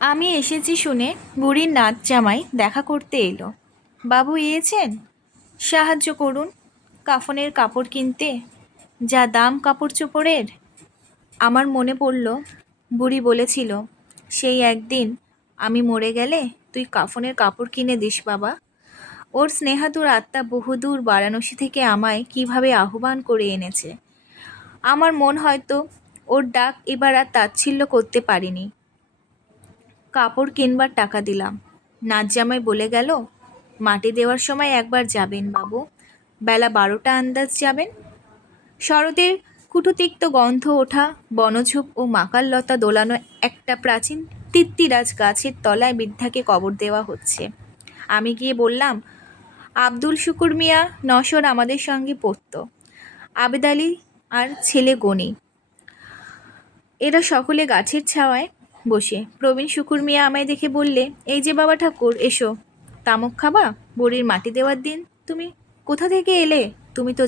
আমি এসেছি শুনে বুড়ির নাচ জামাই দেখা করতে এলো। বাবু এসেছেন, সাহায্য করুন কাফনের কাপড় কিনতে, যা দাম কাপড় চোপড়ের। আমার মনে পড়ল বুড়ি বলেছিল, সেই একদিন আমি মরে গেলে তুই কাফনের কাপড় কিনে দিস বাবা। ওর স্নেহাতুর আত্মা বহুদূর বারাণসী থেকে আমায় কিভাবে আহ্বান করে এনেছে। আমার মন হয়তো ওর ডাক এবার আর তাচ্ছিল্য করতে পারিনি। কাপড় কিনবার টাকা দিলাম। নাচ জামাই বলে গেল, মাটি দেওয়ার সময় একবার যাবেন বাবু, বেলা 12টা আন্দাজ যাবেন। শরতের কুটুতিক্ত গন্ধ ওঠা বনঝোপ ও মাকাল লতা দোলানো একটা প্রাচীন তিত্তিরাজ গাছের তলায় বৃদ্ধাকে কবর দেওয়া হচ্ছে। আমি গিয়ে বললাম, আব্দুল শুকুর মিয়া নশর আমাদের সঙ্গে পড়ত, আবেদ আলী আর ছেলে গনি, এরা সকলে গাছের ছাওয়ায় বসে। প্রবীণ শুকুর মিয়া আমায় দেখে বললে, এই যে বাবা ঠাকুর, এসো তামক খাবা, বুড়ির মাটি দেওয়ার দিন। তুমি কোথা থেকে এলে? তুমি তো